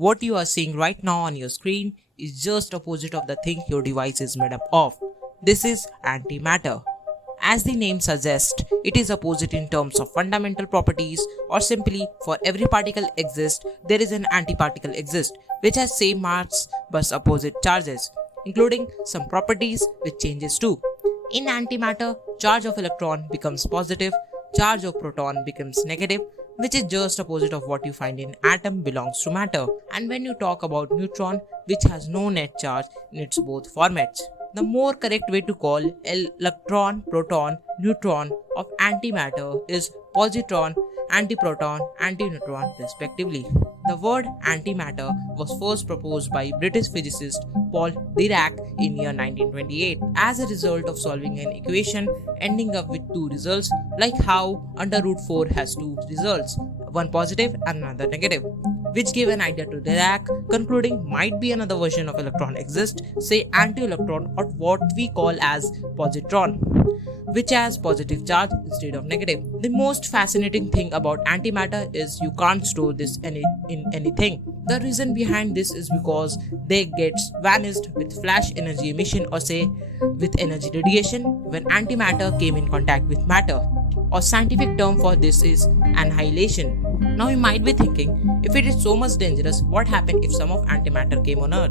What you are seeing right now on your screen is just opposite of the thing your device is made up of. This is antimatter. As the name suggests, it is opposite in terms of fundamental properties, or simply for every particle exist, there is an antiparticle exist which has same mass but opposite charges, including some properties with changes too. In antimatter, charge of electron becomes positive, charge of proton becomes negative, which is just opposite of what you find in atom belongs to matter. And when you talk about neutron, which has no net charge in its both formats. The more correct way to call electron, proton, neutron of antimatter is positron, antiproton, antineutron respectively. The word antimatter was first proposed by British physicist Paul Dirac in year 1928 as a result of solving an equation ending up with two results, like how under root 4 has two results, one positive and another negative, which gave an idea to Dirac, concluding might be another version of electron exist, say anti-electron or what we call as positron, which has positive charge instead of negative. The most fascinating thing about antimatter is you can't store this in anything. The reason behind this is because they gets vanished with flash energy emission, or say with energy radiation, when antimatter came in contact with matter. Or scientific term for this is annihilation. Now you might be thinking, if it is so much dangerous, what happened if some of antimatter came on Earth?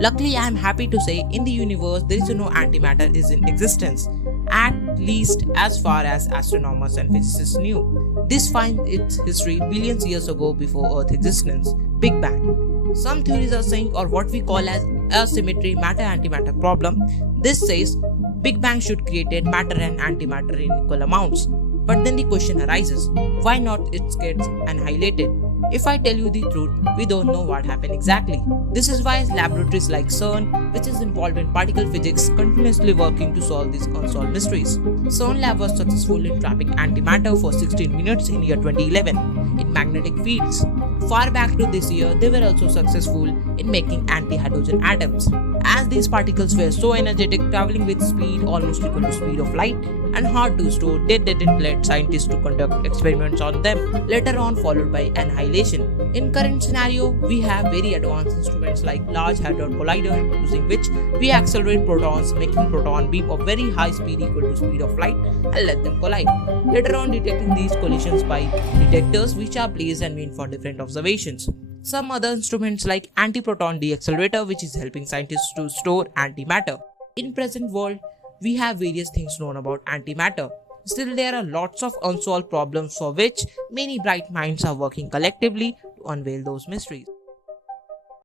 Luckily, I am happy to say in the universe there is no antimatter is in existence, at least as far as astronomers and physicists knew. This finds its history billions years ago before Earth's existence, Big Bang. Some theories are saying, or what we call as asymmetry matter-antimatter problem. This says Big Bang should create matter and antimatter in equal amounts. But then the question arises, why not it gets annihilated? If I tell you the truth, we don't know what happened exactly. This is why laboratories like CERN, which is involved in particle physics, continuously working to solve these unsolved mysteries. CERN lab was successful in trapping antimatter for 16 minutes in year 2011 in magnetic fields. Far back to this year, they were also successful in making anti-hydrogen atoms. As these particles were so energetic, traveling with speed almost equal to speed of light, and hard to store, they didn't let scientists to conduct experiments on them, later on followed by annihilation. In current scenario, we have very advanced instruments like Large Hadron Collider, using which we accelerate protons, making proton beam of very high speed equal to speed of light, and let them collide. Later on detecting these collisions by detectors which are placed and meant for different observations. Some other instruments like antiproton deaccelerator, which is helping scientists to store antimatter. In present world, we have various things known about antimatter. Still, there are lots of unsolved problems for which many bright minds are working collectively to unveil those mysteries.